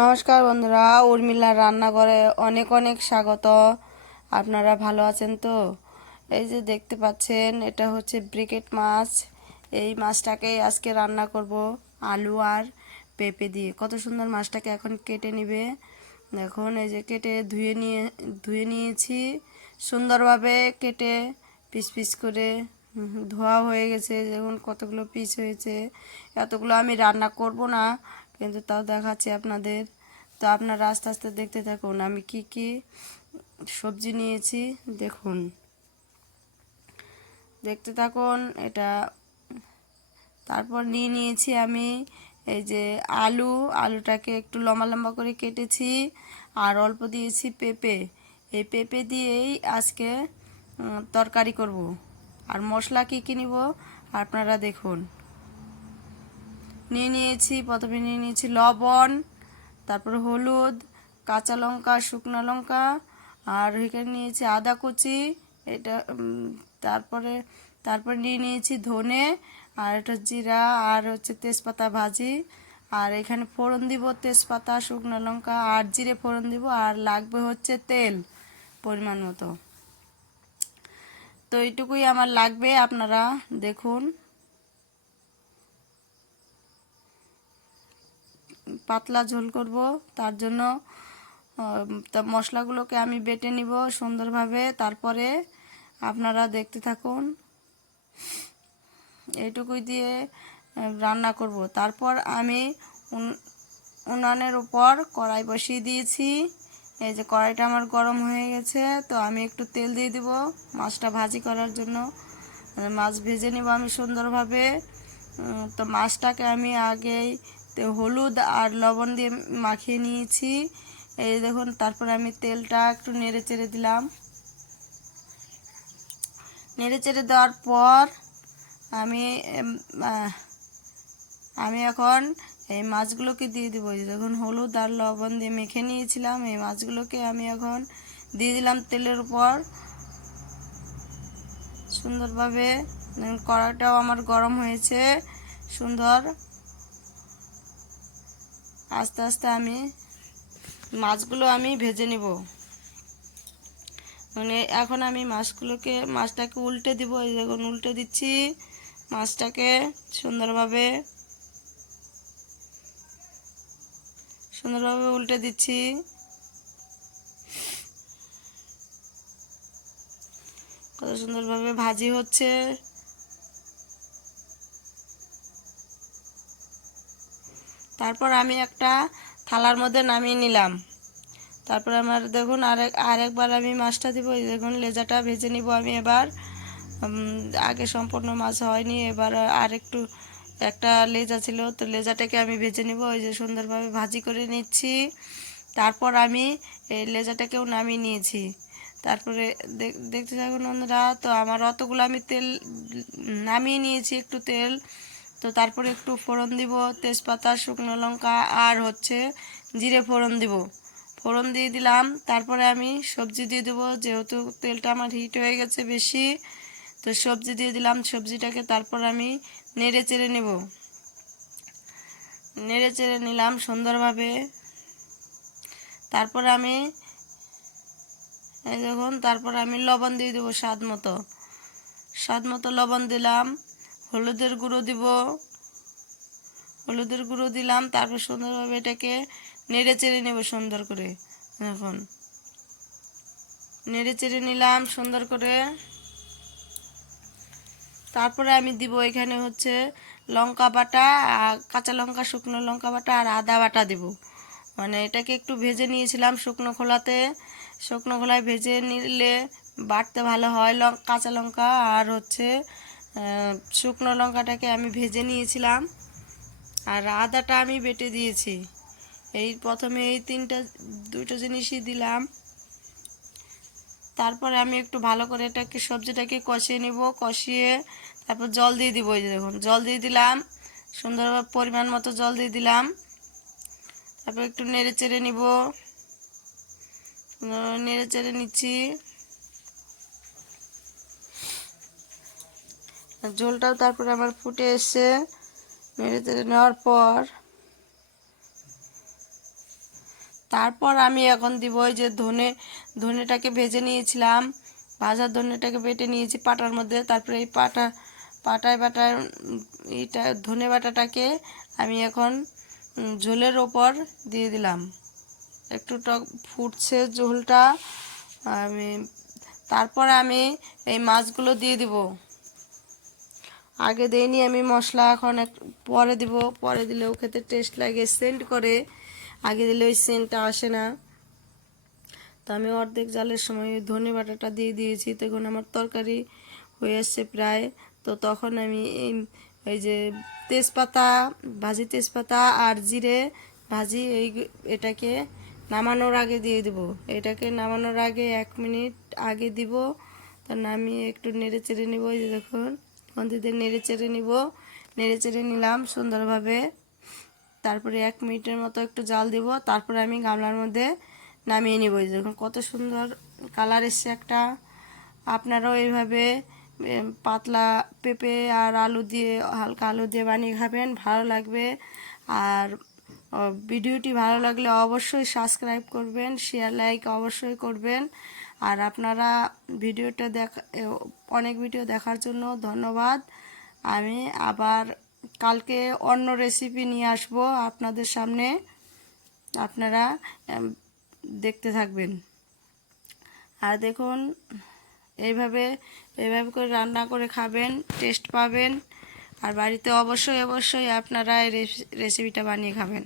নমস্কার বন্ধুরা, উর্মিলার রান্নাঘরে অনেক অনেক স্বাগত। আপনারা ভালো আছেন তো? এই যে দেখতে পাচ্ছেন, এটা হচ্ছে ব্রিকেট মাছ। এই মাছটাকেই আজকে রান্না করব আলু আর পেঁপে দিয়ে। কত সুন্দর মাছটাকে এখন কেটে নিবে। দেখুন, এই যে কেটে ধুয়ে নিয়েছি সুন্দরভাবে, কেটে পিস পিস করে ধোয়া হয়ে গেছে। দেখুন কতগুলো পিস হয়েছে। এতগুলো আমি রান্না করব না, কিন্তু তাও দেখাচ্ছি আপনাদের। তো আপনারা আস্তে আস্তে দেখতে থাকুন আমি কি কি সবজি নিয়েছি। দেখুন, দেখতে থাকুন এটা। তারপর নিয়েছি আমি এই যে আলুটাকে একটু লম্বা লম্বা করে কেটেছি, আর অল্প দিয়েছি পেঁপে। এই পেঁপে দিয়েই আজকে তরকারি করব। আর মশলা কী কী নিব আপনারা দেখুন। প্রথমে নিয়েছি লবণ, তারপর হলুদ, কাঁচা লঙ্কা, শুকনো লঙ্কা, আর এখানে নিয়েছি আদা কুচি। এটা তারপর নিয়েছি ধনে, আর এটা জিরা, আর হচ্ছে তেজপাতা ভাজি। আর এখানে ফোড়ন দিব তেজপাতা, শুকনো লঙ্কা আর জিরে ফোড়ন দিব। আর লাগবে হচ্ছে তেল পরিমাণ মতো। তো এইটুকুই আমার লাগবে, আপনারা দেখুন। পাতলা ঝোল করব, তার জন্য তা মশলাগুলোকে আমি বেটে নিব সুন্দরভাবে। তারপরে আপনারা দেখতে থাকুন। এইটুকুই দিয়ে রান্না করব। তারপর আমি উনানের উপর কড়াই বসিয়ে দিয়েছি। এই যে কড়াইটা আমার গরম হয়ে গেছে, তো আমি একটু তেল দিয়ে দিব মাছটা ভাজি করার জন্য। মাছ ভেজে নিব আমি সুন্দরভাবে। তো মাছটাকে আমি আগেই হলুদ আর লবণ দিয়ে মাখিয়ে নিয়েছি। এই দেখুন, তারপর আমি তেলটা একটু নেড়ে চেড়ে দিলাম। নেড়ে চেড়ে দেওয়ার পর আমি এখন এই মাছগুলোকে দিয়ে দিব। দেখুন, হলুদ আর লবণ দিয়ে মেখে নিয়েছিলাম, এই মাছগুলোকে আমি এখন দিয়ে দিলাম তেলের উপর সুন্দরভাবে। কড়াইটাও আমার গরম হয়েছে সুন্দর। আস্তে আস্তে আমি মাছগুলো ভেজে নিব। এখন আমি মাছটাকে উল্টে দিব। এই দেখুন, উল্টে দিচ্ছি মাছটাকে সুন্দরভাবে উল্টে দিচ্ছি। কত সুন্দরভাবে ভাজি হচ্ছে। তারপর আমি একটা থালার মধ্যে নামিয়ে নিলাম। তারপর আমার দেখুন আরেকবার আমি মাছটা দিব। এই দেখুন, লেজাটা ভেজে নিব আমি এবার। আগে সম্পূর্ণ মাছ হয়নি, এবার একটা লেজা ছিল, তো লেজাটাকে আমি ভেজে নিব। ওই যে সুন্দরভাবে ভাজি করে নিচ্ছি। তারপর আমি এই লেজাটাকেও নামিয়ে নিয়েছি। তারপরে দেখতে থাকুন বন্ধুরা। তো আমার অতগুলো আমি তেল নামিয়ে নিয়েছি, একটু তেল। তো তারপরে একটু ফোড়ন দিব, তেজপাতা, শুকনো লঙ্কা আর হচ্ছে জিরে ফোড়ন দিব। ফোড়ন দিয়ে দিলাম। তারপরে আমি সবজি দিয়ে দেবো, যেহেতু তেলটা আমার হিট হয়ে গেছে বেশি। তো সবজি দিয়ে দিলাম সবজিটাকে। তারপর আমি নেড়ে চেড়ে নিলাম সুন্দরভাবে। তারপরে আমি তারপর আমি লবণ দিয়ে দেবো স্বাদ মতো লবণ দিলাম। হলুদের গুঁড়ো দিলাম। তারপর সুন্দরভাবে এটাকে নেড়ে চেড়ে নেব সুন্দর করে। এখন নেড়ে চেড়ে নিলাম সুন্দর করে। তারপরে আমি দিব এখানে হচ্ছে লঙ্কা বাটা, কাঁচা লঙ্কা, শুকনো লঙ্কা বাটা আর আদা বাটা দিব। এটাকে একটু ভেজে নিয়েছিলাম শুকনো খোলায় ভেজে নিলে বাটতে ভালো হয়। কাঁচা লঙ্কা আর হচ্ছে শুকনো লঙ্কাটাকে আমি ভেজে নিয়েছিলাম, আর আদাটা আমি বেটে দিয়েছি। প্রথমে এই দুটো জিনিসই দিলাম। তারপরে আমি একটু ভালো করে সবজিটাকে কষিয়ে নিব। কষিয়ে তারপর জল দিয়ে দিব। এই যে দেখুন, জল দিয়ে দিলাম সুন্দরভাবে, পরিমাণ মতো জল দিয়ে দিলাম। তারপর একটু নেড়ে চেড়ে নিচ্ছি। ঝোলটাও তারপরে আমার ফুটে এসছে। নেড়ে চেড়ে নেওয়ার পর তারপর আমি এখন দিব ওই যে ধনেটাকে ভেজে নিয়েছিলাম, ভাজা ধনেটাকে বেটে নিয়েছি পাটার মধ্যে। তারপরে এই পাটায় এইটা ধনে বাটাটাকে আমি এখন ঝোলের ওপর দিয়ে দিলাম। একটু টক ফুটছে ঝোলটা। তারপর আমি এই মাছগুলো দিয়ে দিব। আগে দেইনি আমি মশলা, এখন পরে দিব। পরে দিলেও খেতে টেস্ট লাগে, সেন্ট করে। আগে দিলে ওই সেন্টটা আসে না। তো আমি অর্ধেক জালের সময় ওই ধনে বাটাটা দিয়ে দিয়েছি। তখন আমার তরকারি হয়ে আসছে প্রায়। তো তখন আমি এই যে তেজপাতা, ভাজি তেজপাতা আর জিরে ভাজি এটাকে নামানোর আগে দিয়ে দিব। এটাকে নামানোর আগে 1 মিনিট আগে দিব। তো নামিয়ে একটু নেড়ে চেড়ে নিব। এই যে দেখুন দিয়ে নেড়ে চেড়ে নিব। নেড়ে চেড়ে নিলাম সুন্দরভাবে। তারপরে 1 মিনিটের মতো একটু জাল দিব। তারপরে আমি গামলার মধ্যে নামিয়ে নিব। এই দেখুন কত সুন্দর কালার এসছে একটা। আপনারাও এইভাবে পাতলা পেঁপে আর আলু দিয়ে, হালকা আলু দিয়ে বানিয়ে খাবেন, ভালো লাগবে। আর ভিডিওটি ভালো লাগলে অবশ্যই সাবস্ক্রাইব করবেন, শেয়ার লাইক অবশ্যই করবেন। আর আপনারা ভিডিওটা অনেক ভিডিও দেখার জন্য ধন্যবাদ। আমি আবার কালকে অন্য রেসিপি নিয়ে আসব আপনাদের সামনে, আপনারা দেখতে থাকবেন। আর দেখুন এইভাবে করে রান্না করে খাবেন, টেস্ট পাবেন। আর বাড়িতে অবশ্যই আপনারা এই রেসিপিটা বানিয়ে খাবেন।